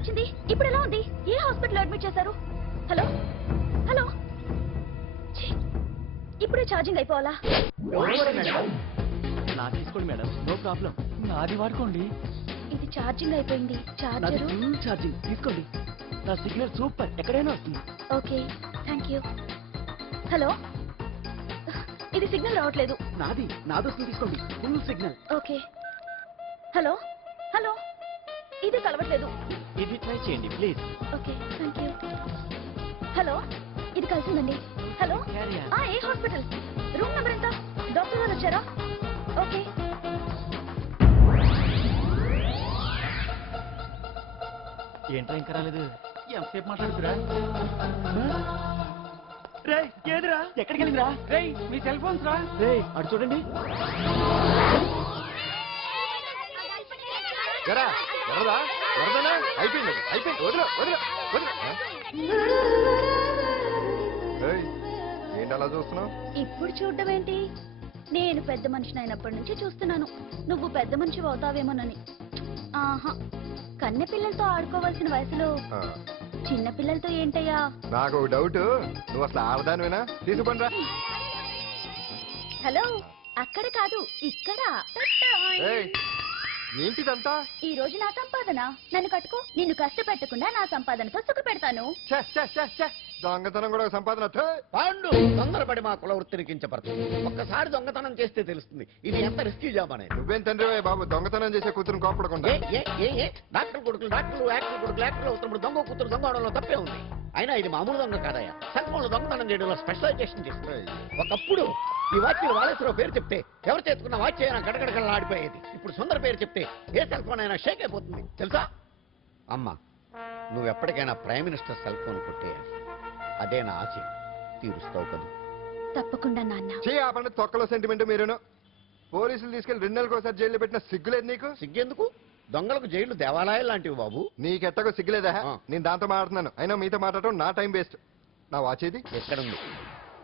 వచ్చింది? ఇప్పుడు ఎలా ఉంది? ఏ హాస్పిటల్ అడ్మిట్ చేశారు? హలో హలో, ఇప్పుడే ఛార్జింగ్ అయిపోవాలా? నాది తీసుకోండి మేడం, నో ప్రాబ్లం. నాది వాడుకోండి. ఇది ఛార్జింగ్ అయిపోయింది. చార్జర్ ఛార్జింగ్ తీసుకోండి. నా సిగ్నల్ సూపర్, ఎక్కడైనా వస్తుంది. Okay, thank you. హలో, ఇది సిగ్నల్ రావట్లేదు. నాది వస్తుంది, తీసుకోండి. Full signal. Okay. Hello hello, ఇది కలవట్లేదు. ఇది ట్రై చేయండి please. Okay, thank you. Hello, ఇది కలిసిందండి. హలో, ఏ హాస్పిటల్? రూమ్ నెంబర్ ఎంత? డాక్టర్ గారు వచ్చారా? ఓకే. ఏంట్రా ఇంకా రాలేదు? ఎంతసేపు మాట్లాడుతురా? రే ఏదిరా? ఎక్కడికి వెళ్ళిందిరా? రే మీ సెల్ ఫోన్స్ రా. రే అటు చూడండి. అయిపోయింది వదిలే వదిలే వదిలే. ఏంటి అలా చూస్తున్నావు? ఇప్పుడు చూడడం ఏంటి? నేను పెద్ద మనిషిని అయినప్పటి నుంచి చూస్తున్నాను. నువ్వు పెద్ద మనిషి అవుతావేమోనని. ఆహా, కన్నె పిల్లలతో ఆడుకోవాల్సిన వయసులో చిన్న పిల్లలతో ఏంటయ్యా? నాకు ఒక డౌట్, నువ్వు అసలు ఆడదానివేనా? తీసుకుంటా. హలో, అక్కడ కాదు ఇక్కడ. ఏంటిదంతా? ఈ రోజు నా సంపాదన. నన్ను కట్టుకో. నిన్ను కష్టపెట్టకుండా నా సంపాదనతో సుఖ పెడతాను. దొంగతనం కూడా సంపాదన. పాండు తొందరపడి మా కుల వృత్తిని కించపడుతుంది. ఒక్కసారి దొంగతనం చేస్తే తెలుస్తుంది ఇది ఎంత రిస్కీ జాబ్ అనేది. నువ్వేం తండ్రి బాబు, దొంగతనం చేసే కూతురు కోపడకుండా. డాక్టర్ కొడుకులు డాక్టర్లు, యాక్టర్ కొడుకులు యాక్టర్లు అవుతున్నప్పుడు దొంగ కూతురు దొంగ అవడంలో తప్పే ఉంది. అయినా ఇది మామూలు దొంగ కాదయ్యా. సంఘంలో దొంగతనం చేయడంలో స్పెషలైజేషన్ చేస్తుంది. ఒకప్పుడు ఈ వాచ్యం వాలేశ్వరరావు పేరు చెప్తే ఎవరు చేతుకున్న వాచ్ అయినా గడగడగడలా ఆడిపోయేది. ఇప్పుడు సుందర పేరు చెప్తే ఏ సెల్ ఫోన్ అయినా షేక్ అయిపోతుంది తెలుసా? అమ్మా, నువ్వు ఎప్పటికైనా ప్రైమ్ మినిస్టర్ సెల్ ఫోన్ కొట్టేయాలి. అదే నా ఆశ. తీరుస్తావు కదా? తప్పకుండా నాన్న. ఆపండి, తొక్కలో సెంటిమెంట్ మీరేను. పోలీసులు తీసుకెళ్లి 2 నెలలకు జైల్లో పెట్టిన సిగ్గులేదు నీకు? సిగ్గెందుకు? దొంగలకు జైలు దేవాలయాలు లాంటివి బాబు. నీకెట్టకు సిగ్గులేదా? నేను దాంతో మాట్లాడుతున్నాను. అయినా మీతో మాట్లాడటం నా టైం వేస్ట్. నా వాచేది ఎక్కడుంది?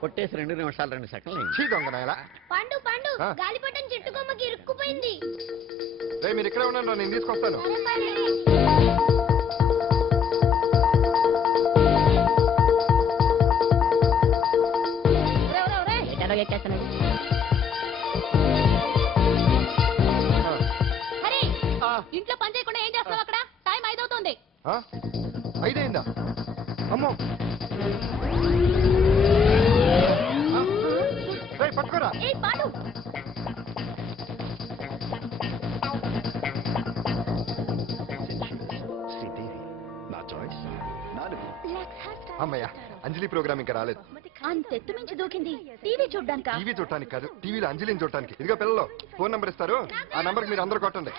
కొట్టేసి 2 నిమిషాలు 2 సెకండ్లు. దొంగనాయలా. పండు పండు, గాలిపటం చెట్టు కొమ్మకి ఇరుక్కుపోయింది. మీరు ఇక్కడే ఉన్నాను, నేను తీసుకొస్తాను. ఇంట్లో పని చేయకుండా ఏం చేస్తావు అక్కడ? టైం 5 అవుతుంది. 5 అయిందా? అమ్మో, పట్టుకోరా. అమ్మయ్య, అంజలి ప్రోగ్రామ్ ఇంకా రాలేదు. అంతెత్తు మించి దూకింది. టీవీ చూడడానికి కాదు, టీవీలో అంజలిని చూడటానికి. ఇదిగో పిల్లలు, ఫోన్ నంబర్ ఇస్తారు, ఆ నంబర్కి మీరు అందరూ కొట్టండి.